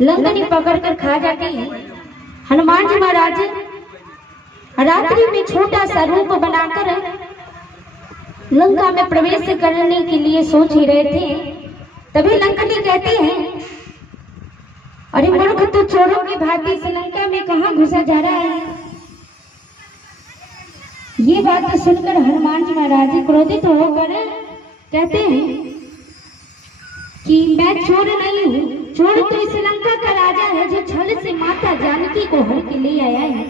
लंकनी पकड़कर खा जाती है। हनुमान जी महाराज रात्रि में छोटा सा रूप बनाकर लंका में प्रवेश करने के लिए सोच ही रहे थे। तभी लंकनी कहती है, अरे मूर्ख, तू चोरों की भांति इस लंका में कहां घुसा जा रहा है। ये बात सुनकर हनुमान जी महाराज क्रोधित होकर कहते हैं कि मैं चोर नहीं हूँ, चोर तो इस लंका का राजा है जो छल से माता जानकी को हर के ले आया है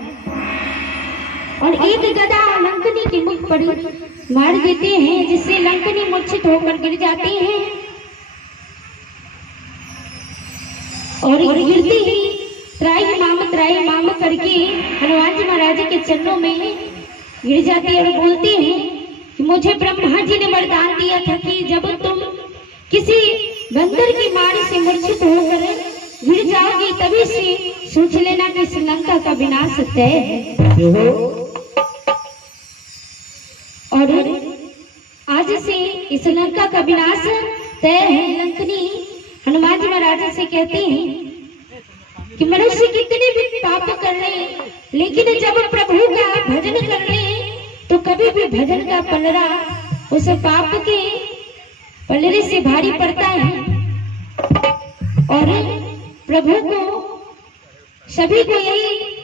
और एक गदा लंकनी के मुख पर मार देते हैं, जिससे लंकनी मूर्छित होकर गिर जाती है और गिरती ही त्राई माम करके हनुमान जी महाराज के चरणों में गिर जाती है और बोलती है कि मुझे ब्रह्मा जी ने वरदान दिया था कि जब तुम किसी बंदर की मार से मूर्छित होकर गिर जाओगी तभी से सोच लेना कि श्रीलंका का विनाश तय है। और आज से इस लंका का विनाश तय है। लंकनी हनुमान जी महाराज से कहते हैं कि मनुष्य कितने भी पाप कर ले, लेकिन जब प्रभु का भजन कर ले तो कभी भी भजन का पलड़ा उस पाप के पलड़े से भारी पड़ता है। और प्रभु को सभी को यही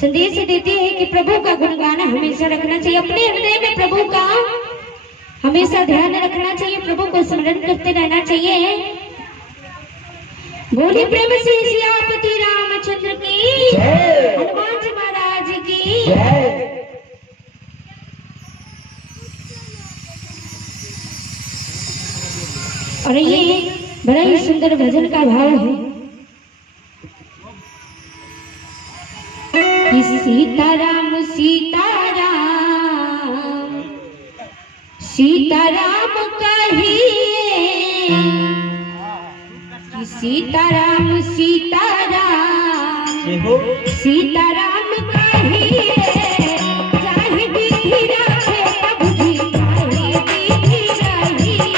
संदेश देते हैं कि प्रभु का गुणगान हमेशा रखना चाहिए, अपने हृदय में प्रभु का हमेशा ध्यान रखना चाहिए, प्रभु को स्मरण करते रहना चाहिए। बोले प्रेम से सियापति रामचंद्र की, हनुमान जी महाराज की। और ये बड़ा ही सुंदर भजन का भाव है कि सीताराम सीताराम सीताराम कहिए, सीताराम सीताराम सीताराम कहिए, चाहे विधि रखे प्रभु जी चाहे विधि रहिए।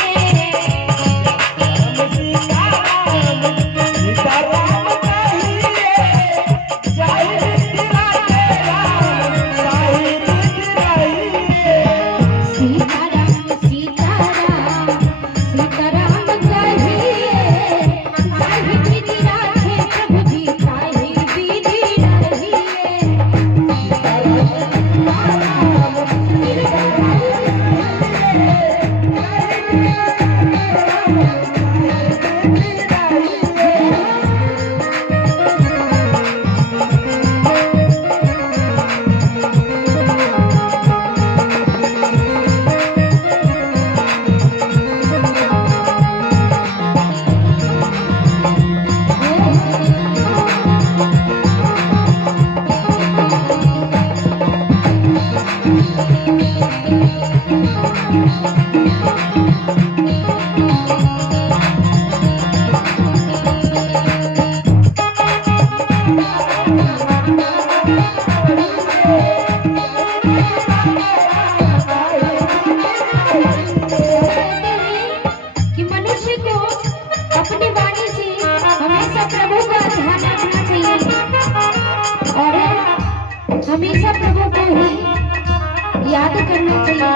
हमेशा प्रभु को ही याद करना चाहिए।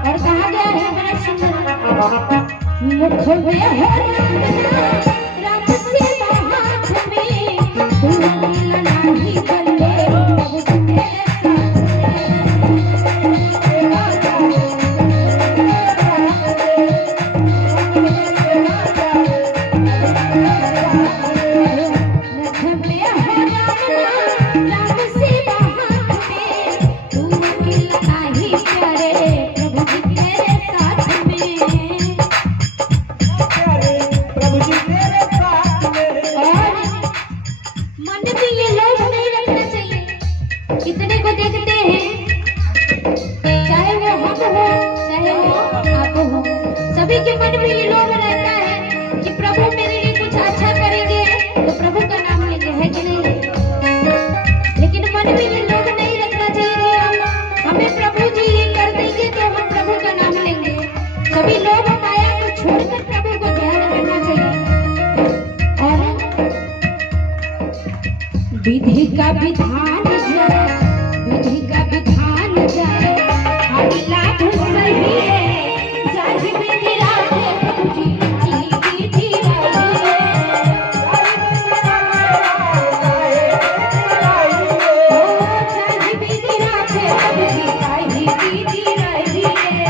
और कहा गया है बड़ा सुंदर, मुख में राम से हाथ में तुम मिलना ही कर ले प्रभु जी तेरे विधि का विधान जाए, विधि का विधान जाए, हर लाभ सही है, जाहि विधि राखे प्रभु जी की विधि रही है। ओ जाहि विधि राखे प्रभु जी ताहि विधि रही है।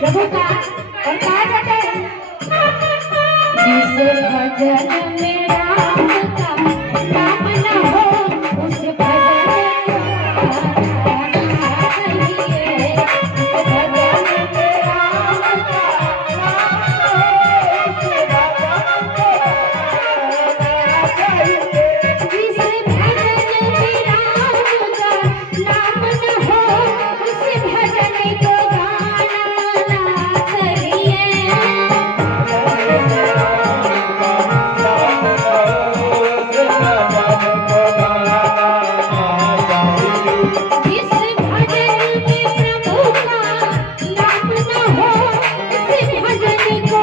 प्रभु का और कहा जाता है जिस भजन में राम का नाम न हो उस भजन चाहिए। भजन में राम का जिस भजन में राम का नाम न हो उस भजन को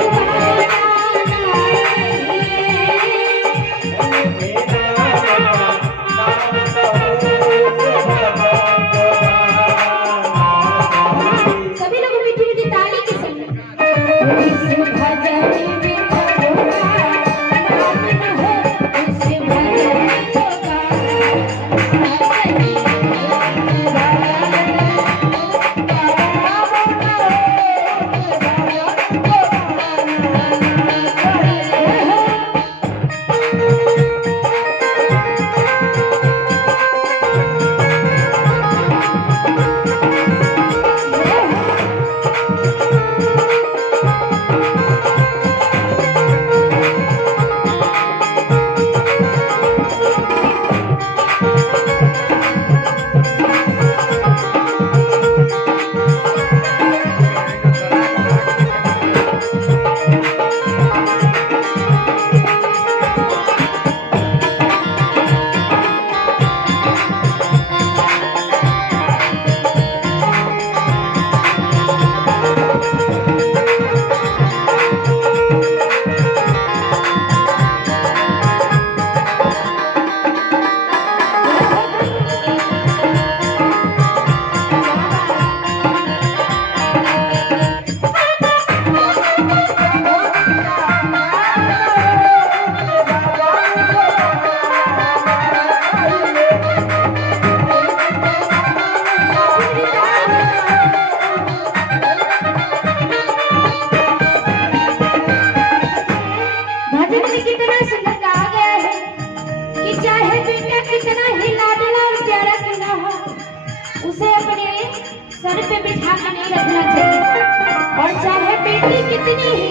सर पे बिठा कर नहीं रखना चाहिए। और चाहे बेटी कितनी ही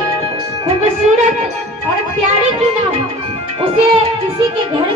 खूबसूरत और प्यारी क्यों ना हो, उसे किसी के घर